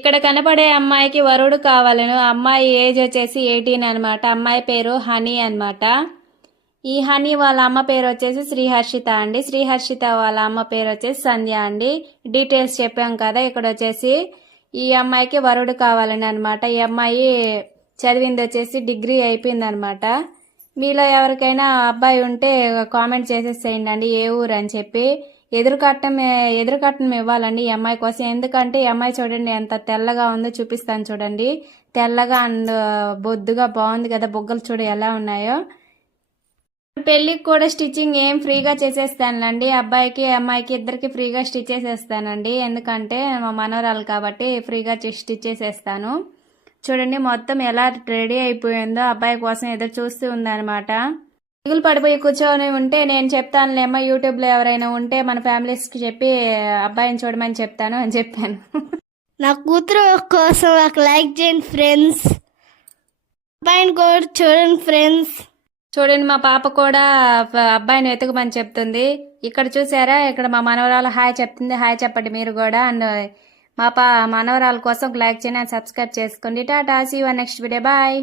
ఇక్కడ కనపడే అమ్మాయికి వరుడు కావాలను. అమ్మాయి ఏజ్ వచ్చేసి 18 అనమాట. అమ్మాయి పేరు హనీ అనమాట. ఈ హనీ వాళ్ళ అమ్మ పేరు వచ్చేసి శ్రీహర్షిత అండి. శ్రీహర్షిత వాళ్ళ అమ్మ పేరు వచ్చేసి సంధ్య అండి. డీటెయిల్స్ చెప్పాం కదా. ఇక్కడ వచ్చేసి ఈ అమ్మాయికి వరుడు కావాలని అనమాట. ఈ అమ్మాయి చదివింది వచ్చేసి డిగ్రీ అయిపోయింది అనమాట. మీలో ఎవరికైనా అబ్బాయి ఉంటే కామెంట్ చేసేసేయండి అండి ఏ ఊరు అని చెప్పి. ఎదురుకట్నం ఇవ్వాలండి ఈ అమ్మాయి కోసం. ఎందుకంటే ఈ అమ్మాయి చూడండి ఎంత తెల్లగా ఉందో, చూపిస్తాను చూడండి. తెల్లగా అండ్ బొద్దుగా బాగుంది కదా. బొగ్గలు చూడు ఎలా ఉన్నాయో. పెళ్ళికి కూడా స్టిచ్చింగ్ ఏం ఫ్రీగా చేసేస్తానండి. అబ్బాయికి అమ్మాయికి ఇద్దరికి ఫ్రీగా స్టిచ్ చేసేస్తానండి. ఎందుకంటే మా మనవరాలు కాబట్టి ఫ్రీగా స్టిచ్ చేసేస్తాను. చూడండి మొత్తం ఎలా రెడీ అయిపోయిందో. అబ్బాయి కోసం ఎదురు చూస్తూ ఉందన్నమాట. దిగులు పడిపోయి కూర్చొని ఉంటే నేను చెప్తానులేమ్మా, యూట్యూబ్లో ఎవరైనా ఉంటే మన ఫ్యామిలీస్కి చెప్పి అబ్బాయిని చూడమని చెప్తాను అని చెప్పాను. నా కూతురు కోసం ఒక లైక్ చేయండి ఫ్రెండ్స్. అబ్బాయిని కూడా చూడండి ఫ్రెండ్స్. చూడండి మా పాప కూడా అబ్బాయిని వెతకమని చెప్తుంది. ఇక్కడ చూసారా, ఇక్కడ మా మనవరాలు హాయ్ చెప్తుంది. హాయ్ చెప్పండి మీరు కూడా. అండ్ మా మనవరాల కోసం లైక్ చేయండి, సబ్స్క్రైబ్ చేసుకోండి. Tata, see you next video, bye.